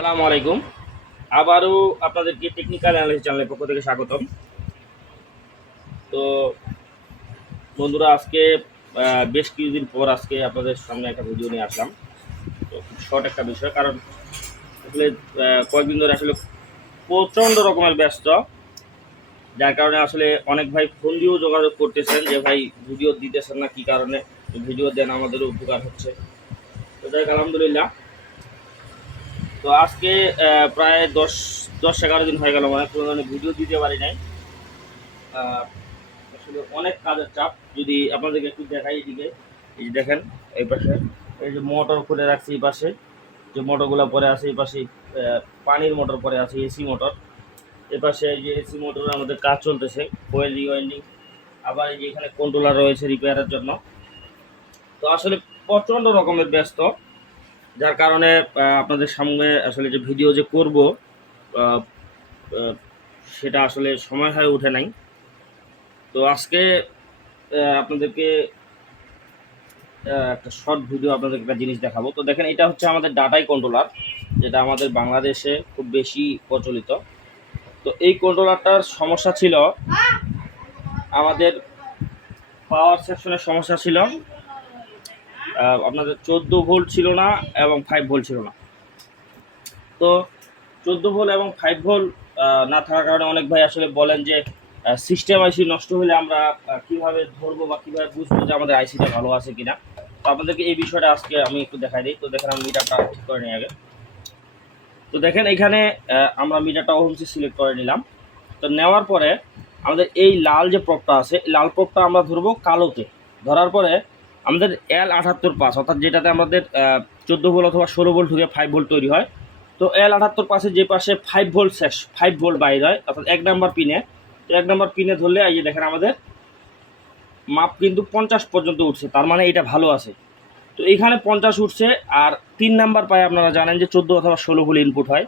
আসসালামু আলাইকুম। আবারও আপনাদেরকে টেকনিক্যাল অ্যানালিসিস চ্যানেলের পক্ষ থেকে স্বাগতম। তো বন্ধুরা, আজকে বেশ কিছুদিন পর আজকে আপনাদের সামনে একটা ভিডিও নিয়ে আসলাম। তো শর্ট একটা বিষয়, কারণ আসলে কয়েকদিন ধরে আসলে প্রচণ্ড রকমের ব্যস্ত। যার কারণে আসলে অনেক ভাই ফোন দিয়েও যোগাযোগ করতেছেন যে, ভাই ভিডিও দিতেছেন না, কি কারণে? ভিডিও দেন, আমাদেরও উপকার হচ্ছে। তো যাই আলহামদুলিল্লাহ। তো আজকে প্রায় দশ দশ এগারো দিন হয়ে গেল মানে কোনো ধরনের ভিডিও দিতে পারি নাই। আসলে অনেক কাজের চাপ। যদি আপনাদেরকে একটু দেখাই এদিকে, এই যে দেখেন, এই পাশে, এই যে মোটর খুলে রাখছি এই পাশে, যে মোটরগুলো পরে আছে এই পাশে পানির মোটর পরে আছে, এসি মোটর। এই পাশে এই যে এসি মোটর আমাদের কাজ চলতেছে কোয়েল রিওয়াইন্ডিং আবার এই যে এখানে কন্ট্রোলার রয়েছে রিপেয়ারের জন্য। তো আসলে প্রচণ্ড রকমের ব্যস্ত। যার কারণে আপনাদের সামনে আসলে যে ভিডিও যে করব সেটা আসলে সময় হয়ে ওঠে নাই। তো আজকে আপনাদেরকে একটা শর্ট ভিডিও আপনাদেরকে একটা জিনিস দেখাবো। তো দেখেন, এটা হচ্ছে আমাদের ডাটাই কন্ট্রোলার যেটা আমাদের বাংলাদেশে খুব বেশি প্রচলিত। তো এই কন্ট্রোলারটার সমস্যা ছিল, আমাদের পাওয়ার সেকশনের সমস্যা ছিল। আপনাদের চোদ্দ ভোল্ট ছিল না এবং ফাইভ ভোল্ট ছিল না। তো চোদ্দ ভোল্ট এবং ফাইভ ভোল্ট না থাকার কারণে অনেক ভাই আসলে বলেন যে সিস্টেম আইসি নষ্ট হলে আমরা কীভাবে ধরবো বা কীভাবে বুঝব যে আমাদের আইসিটা ভালো আছে কিনা। তো আপনাদেরকে এই বিষয়টা আজকে আমি একটু দেখাই দিই। তো দেখেন আমি মিটারটা ঠিক করে নিই আগে। তো দেখেন এখানে আমরা মিটারটা ওহমসি সিলেক্ট করে নিলাম। তো নেওয়ার পরে আমাদের এই লাল যে প্রপটা আছে লাল প্রপটা আমরা ধরবো কালোতে। ধরার পরে আমাদের এল আঠাত্তর পাঁচ অর্থাৎ যেটাতে আমাদের চোদ্দ ভোল্ট অথবা ষোলো ভোল্ট ঢুকে ফাইভ ভোল্ট তৈরি হয়। তো এল আঠাত্তর পাশে যে পাশে ফাইভ ভোল্ট শেষ ফাইভ ভোল্ট বাইর হয়, অর্থাৎ এক নাম্বার পিনে তো এক নাম্বার পিনে ধরলে, এই যে দেখেন আমাদের মাপ কিন্তু পঞ্চাশ পর্যন্ত উঠছে, তার মানে এটা ভালো আছে। তো এখানে পঞ্চাশ উঠছে, আর তিন নাম্বার পায়ে আপনারা জানেন যে চোদ্দ অথবা ষোলো ভোল্ট ইনপুট হয়।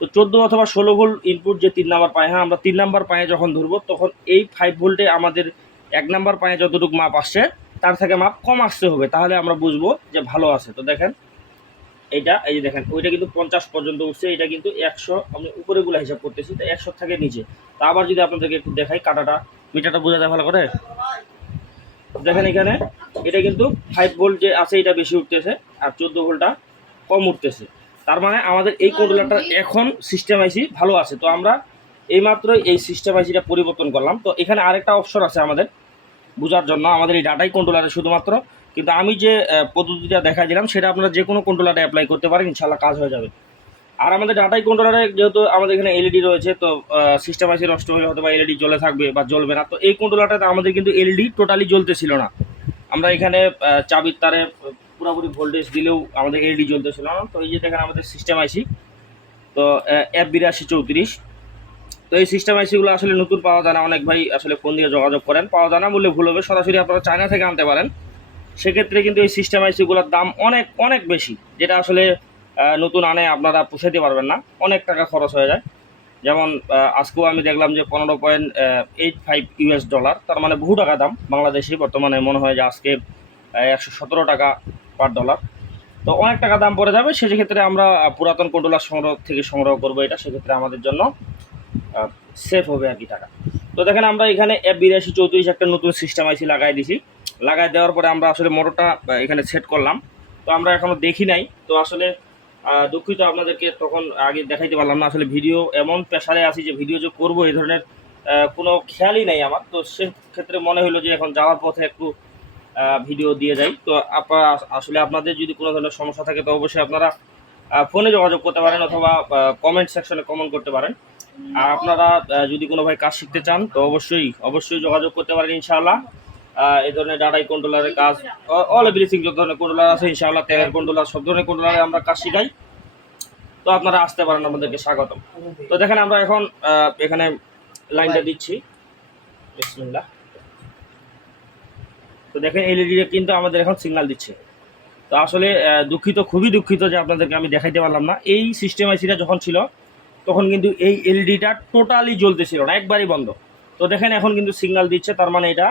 তো চোদ্দ অথবা ষোলো ভোল্ট ইনপুট যে তিন নাম্বার পায়ে হ্যাঁ আমরা তিন নাম্বার পায়ে যখন ধরবো, তখন এই ফাইভ ভোল্টে আমাদের এক নাম্বার পায়ে যতটুকু মাপ আসছে তার থেকে মাপ কম আসতে হবে, তাহলে আমরা বুঝব যে ভালো আছে। তো দেখেন, এইটা, এই যে দেখেন, ওইটা কিন্তু পঞ্চাশ পর্যন্ত উঠছে, এটা কিন্তু একশো, আমি উপরেগুলো হিসাব করতেছি, তো একশো থেকে নিচে। তা আবার যদি আপনাদেরকে একটু দেখাই, কাটাটা, মিটারটা বোঝা যায় ভালো করে। দেখেন এখানে, এটা কিন্তু ফাইভ ভোল্ট যে আছে, এটা বেশি উঠতেছে, আর চোদ্দ ভোল্টটা কম উঠতেছে। তার মানে আমাদের এই কন্ট্রোলারটা এখন সিস্টেম আইসি ভালো আছে। তো আমরা এইমাত্র এই সিস্টেম আইসিটা পরিবর্তন করলাম। তো এখানে আরেকটা অপশন আছে আমাদের বোঝার জন্য আমাদের এই ডাটাই কন্ট্রোলারে শুধুমাত্র। কিন্তু আমি যে পদ্ধতিটা দেখা দিলাম, সেটা আপনারা যে কোনো কন্ট্রোলারে অ্যাপ্লাই করতে পারেন ইনশাল্লাহ কাজ হয়ে যাবে। আর আমাদের ডাটাই কন্ট্রোলারে যেহেতু আমাদের এখানে এলইডি রয়েছে, তো সিস্টেম আইসি নষ্ট হলে হয়তো বা এলইডি জ্বলে থাকবে বা জ্বলবে না। তো এই কন্ট্রোলারটাতে আমাদের কিন্তু এলইডি টোটালি জ্বলতেছিল না। আমরা এখানে চাবির তারে পুরোপুরি ভোল্টেজ দিলেও আমাদের এলইডি জ্বলতেছিল না। তো এই যে দেখেন আমাদের সিস্টেম আইসি তো এফ বিরাশি চৌত্রিশ। তো এই সিস্টেম আইসিগুলো আসলে নতুন পাওয়া যায় না। অনেক ভাই আসলে ফোন দিয়ে যোগাযোগ করেন। পাওয়া যায় না, বললে ভুল হবে। সরাসরি আপনারা চায়না থেকে আনতে পারেন। সেক্ষেত্রে কিন্তু এই সিস্টেম আইসিগুলোর দাম অনেক অনেক বেশি, যেটা আসলে নতুন আনে আপনারা পোষাইতে পারবেন না। অনেক টাকা খরচ হয়ে যায়। যেমন আজকেও আমি দেখলাম যে পনেরো point eight five US dollar তার মানে বহু টাকা দাম বাংলাদেশে। বর্তমানে মনে হয় যে আজকে একশো সতেরো টাকা পার ডলার তো অনেক টাকা দাম পড়ে যাবে। সেক্ষেত্রে আমরা পুরাতন কন্ট্রোলার সংগ্রহ, থেকে সংগ্রহ করব এটা সেক্ষেত্রে আমাদের জন্য। সেফ হবে আর কি টাকা। তো দেখেন আমরা এখানে এফ বিরাশি চৌত্রিশ একটা নতুন সিস্টেম আইসি লাগাই দিছি। লাগাই দেওয়ার পরে আমরা আসলে মোটরটা এখানে সেট করলাম। তো আমরা এখনও দেখি নাই। তো আসলে দুঃখিত আপনাদেরকে, তখন আগে দেখাইতে পারলাম না। আসলে ভিডিও এমন প্রেশারে আছি যে ভিডিও যে করব এই ধরনের কোনো খেয়ালই নাই আমার। তো সেক্ষেত্রে মনে হলো যে এখন যাওয়ার পথে একটু ভিডিও দিয়ে যাই। তো আপনারা আসলে আপনাদের যদি কোনো ধরনের সমস্যা থাকে, তো অবশ্যই আপনারা ফোনে যোগাযোগ করতে পারেন অথবা কমেন্ট সেকশনে কমেন্ট করতে পারেন। আর আপনারা যদি কোনো ভাই কাজ শিখতে চান, তো অবশ্যই অবশ্যই যোগাযোগ করতে পারেন, ইনশাআল্লাহ। এই ধরনের ডাটাই কন্ট্রোলারের কাজ অল এভরিথিং যত ধরনের কন্ট্রোলার আছে, ইনশাআল্লাহ, তেলের কন্ট্রোলার সব ধরনের কন্ট্রোলারে আমরা কাজ শিখাই। তো আপনারা আসতে পারেন, আমাদেরকে স্বাগতম। তো দেখেন, আমরা এখন এখানে লাইনটা দিচ্ছি। বিসমিল্লাহ। তো দেখেন এলইডি কিন্তু আমাদের এখন সিগন্যাল দিচ্ছে। তো আসলে দুঃখিত, খুবই দুঃখিত যে আপনাদেরকে আমি দেখাইতে পারলাম না। এই সিস্টেম আইসিটা যখন ছিল তখন কিন্তু এই এলইডিটা টোটালি জ্বলতেছিল না, একবারই বন্ধ। তো দেখেন এখন কিন্তু সিগনাল দিচ্ছে, তার মানে এটা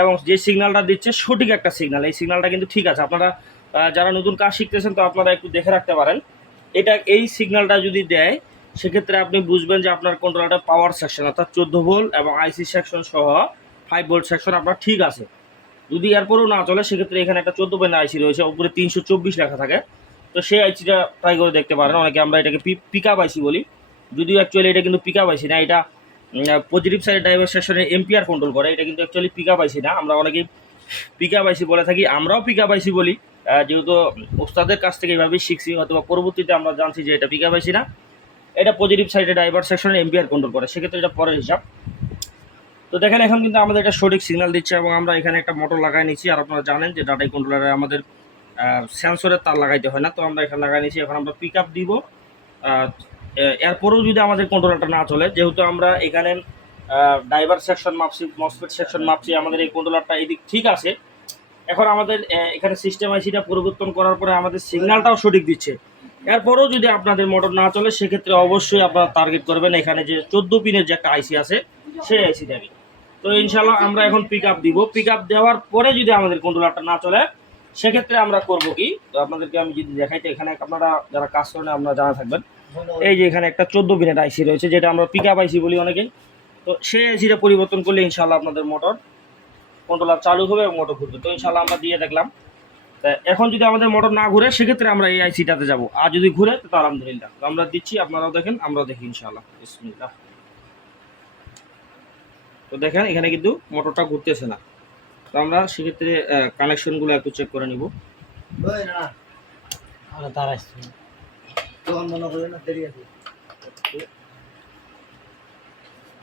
এবং যে সিগনালটা দিচ্ছে সঠিক একটা সিগনাল এই সিগনালটা কিন্তু ঠিক আছে। আপনারা যারা নতুন কাজ শিখতেছেন তো আপনারা একটু দেখে রাখতে পারেন। এটা, এই সিগনালটা যদি দেয়, সেক্ষেত্রে আপনি বুঝবেন যে আপনার কন্ট্রোলারটা পাওয়ার সেকশন অর্থাৎ চোদ্দ ভোল্ট এবং আইসি সেকশন সহ ফাইভ ভোল্ট সেকশন আপনার ঠিক আছে। যদি এরপরও না চলে, সেক্ষেত্রে এখানে একটা চোদ্দ পেন আইসি রয়েছে, উপরে তিনশো চব্বিশ লেখা থাকে। তো সেই আইসিটা ট্রাই করে দেখতে পারেন। অনেকে আমরা এটাকে পিক আপ আইসি বলি। যদিও অ্যাকচুয়ালি এটা কিন্তু পিক আপ আইসি না, এটা পজিটিভ সাইড ড্রাইভার সেকশনে এম্পিয়ার কন্ট্রোল করে, এটা কিন্তু অ্যাকচুয়ালি পিক আপ আইসি না। আমরা অনেকেই পিক আপ আইসি বলে থাকি, আমরাও পিক আপ আইসি বলি। যেহেতু ওস্তাদের কাছ থেকে এইভাবেই শিখছি, অথবা পরবর্তীতে আমরা জানছি যে এটা পিক আপ আইসি না। এটা পজিটিভ সাইডে ড্রাইভার সেকশনে এম্পিয়ার কন্ট্রোল করে, সেক্ষেত্রে এটা পরের হিসাব। তো দেখেন, এখন কিন্তু আমাদের এটা সঠিক সিগন্যাল দিচ্ছে এবং আমরা এখানে একটা মোটর লাগাই নিচ্ছি। আর আপনারা জানেন যে ডাটাই কন্ট্রোলারে আমাদের সেন্সরের তার লাগাইতে হয় না। তো আমরা এখানে লাগাই নিচ্ছি এখন আমরা পিক আপ দিব এরপরেও যদি আমাদের কন্ট্রোলারটা না চলে, যেহেতু আমরা এখানে ড্রাইভার সেকশন মাপছি মসফেট সেকশন মাপছি, আমাদের এই কন্ট্রোলারটা এদিক ঠিক আছে। এখন আমাদের এখানে সিস্টেম আইসিটা পরিবর্তন করার পরে আমাদের সিগন্যালটাও সঠিক দিচ্ছে। এরপরেও যদি আপনাদের মোটর না চলে, সেক্ষেত্রে অবশ্যই আপনারা টার্গেট করবেন এখানে যে চোদ্দ পিনের যে একটা আইসি আছে, সেই আইসিটাকে তো ইনশাল্লাহ আমরা এখন পিক আপ দিব। পিক আপ দেওয়ার পরে যদি আমাদের কন্ট্রোলারটা না চলে সেক্ষেত্রে আমরা করব কি? তো আপনাদেরকে আমি যদি দেখাইতে এখানে আপনারা যারা কাজ করেন আপনারা জানা থাকবেন। এই যে এখানে একটা চোদ্দ পিনের আইসি রয়েছে যেটা আমরা পিক আপ আইসি বলি অনেকেই। তো সেই আইসিটা পরিবর্তন করলে ইনশাল্লাহ আপনাদের মোটর কন্ট্রোলার চালু হবে এবং মোটর ঘুরবে। তো ইনশাল্লাহ আমরা দিয়ে দেখলাম। তা এখন যদি আমাদের মোটর না ঘুরে সেক্ষেত্রে আমরা এই আইসিটাতে যাব। আর যদি ঘুরে তো আলহামদুলিল্লাহ। তো আমরা দিচ্ছি আপনারাও দেখেন আমরাও দেখি ইনশাল্লাহ বিসমিল্লাহ। তো দেখেন এখানে কিন্তু মোটরটা ঘুরতেছে না। তো আমরা সেক্ষেত্রে কানেকশনগুলো একটু চেক করে নিব।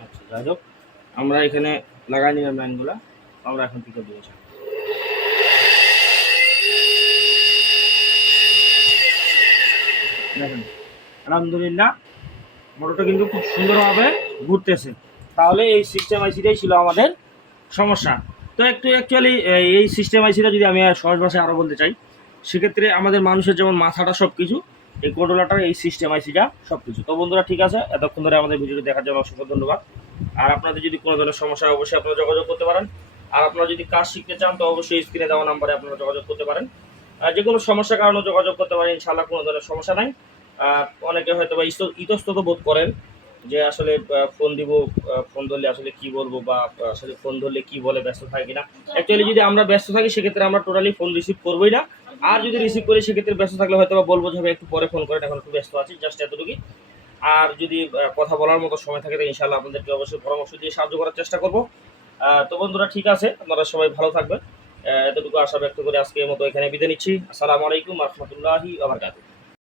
আচ্ছা যাই হোক। আমরা এখানে লাগাই নিলাম লাইনগুলো আমরা এখন পিক আপ দিয়েছি দেখেন আলহামদুলিল্লাহ মোটরটা কিন্তু খুব সুন্দরভাবে ঘুরতেছে। তাহলে এই সিস্টেম আইসিটাই ছিল আমাদের সমস্যা। তো একটু অ্যাকচুয়ালি এই সিস্টেম আইসিটা যদি আমি সহজ ভাষায় আরও বলতে চাই, সেক্ষেত্রে আমাদের মানুষের যেমন মাথাটা সব কিছু এই কন্ট্রোলারটার এই সিস্টেম আইসিটা সব কিছু তো বন্ধুরা, ঠিক আছে, এতক্ষণ ধরে আমাদের ভিডিওটি দেখার জন্য অসংখ্য ধন্যবাদ। আর আপনাদের যদি কোনো ধরনের সমস্যা হয়, অবশ্যই আপনারা যোগাযোগ করতে পারেন। আর আপনারা যদি কাজ শিখতে চান, তো অবশ্যই স্ক্রিনে দেওয়া নাম্বারে আপনারা যোগাযোগ করতে পারেন। যে কোনো সমস্যার কারণে যোগাযোগ করতে পারেন, ইনশাআল্লাহ কোনো ধরনের সমস্যা নাই। অনেকে হয়তো বা ইতস্তত বোধ করেন যে আসলে ফোন দিব ফোন ধরলে আসলে কি বলব বা আসলে ফোন ধরলে কি বলে ব্যস্ত থাকে কিনা। অ্যাকচুয়ালি যদি আমরা ব্যস্ত থাকি, সেক্ষেত্রে আমরা টোটালি ফোন রিসিভ করবোই না। আর যদি রিসিভ করি, সেক্ষেত্রে ব্যস্ত থাকলে হয়তো বা বলব যে একটু পরে ফোন করেন, এখন একটু ব্যস্ত আছি জাস্ট এতটুকুই। আর যদি কথা বলার মতো সময় থাকে তো ইনশাল্লাহ আপনাদেরকে অবশ্যই পরামর্শ দিয়ে সাহায্য করার চেষ্টা করব। তো বন্ধুরা, ঠিক আছে, আপনারা সবাই ভালো থাকবেন। এতটুকু আশা ব্যক্ত করে আজকের মতো এখানে বিদায় নিচ্ছি। আসসালামু আলাইকুম রহমতুল্লাহি আবরকাতুহ।